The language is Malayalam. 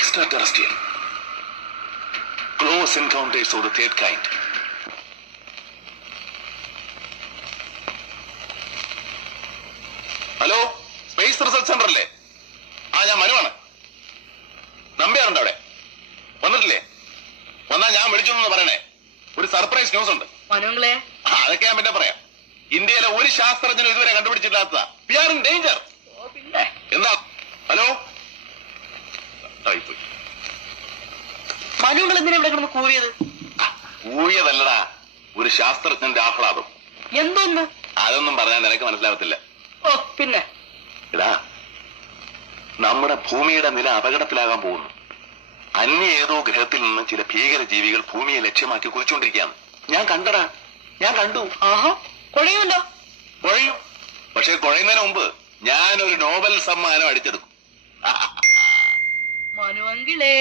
extraterrestrial. Close encounters of the third kind. Hello, space research centre അല്ലേ? ഞാൻ മനുവാണ്. നമ്പ്യാറുണ്ട് അവിടെ? വന്നിട്ടില്ലേ? വന്നാ ഞാൻ വിളിച്ചു പറയണേ. ഒരു സർപ്രൈസ് ന്യൂസ് ഉണ്ട്. അതൊക്കെ ഞാൻ പിന്നെ പറയാം. ഇന്ത്യയിലെ ഒരു ശാസ്ത്രജ്ഞനും ഇതുവരെ കണ്ടുപിടിച്ചില്ലാത്തതാ. We are in danger. എന്താ? ഹലോ, മനുങ്ങൾ എന്തിനാ ഇവിടെ കിടന്ന് കൂവിയത്? കൂവിയതല്ലടാ, ഒരു ശാസ്ത്രജ്ഞന്റെ ആഹ്ലാദം. എന്തോന്ന്? അതൊന്നും പറഞ്ഞാൽ നിനക്ക് മനസ്സിലാവത്തില്ല. ഓ പിന്നെ എടാ, നമ്മുടെ ഭൂമിയുടെ നില അപകടത്തിലാകാൻ പോകുന്നു. അന്യ ഏതോ ഗ്രഹത്തിൽ നിന്ന് ചില ഭീകര ജീവികൾ ഭൂമിയെ ലക്ഷ്യമാക്കി കുറിച്ചുകൊണ്ടിരിക്കുകയാണ്. ഞാൻ കണ്ടടാ, ഞാൻ കണ്ടു. ആഹാ, കുഴയുമല്ലോ. കുഴയും. പക്ഷെ കുഴയുന്നതിന് മുമ്പ് ഞാനൊരു നോബൽ സമ്മാനം അടിച്ചെടുക്കും. മനുവങ്കിളേ.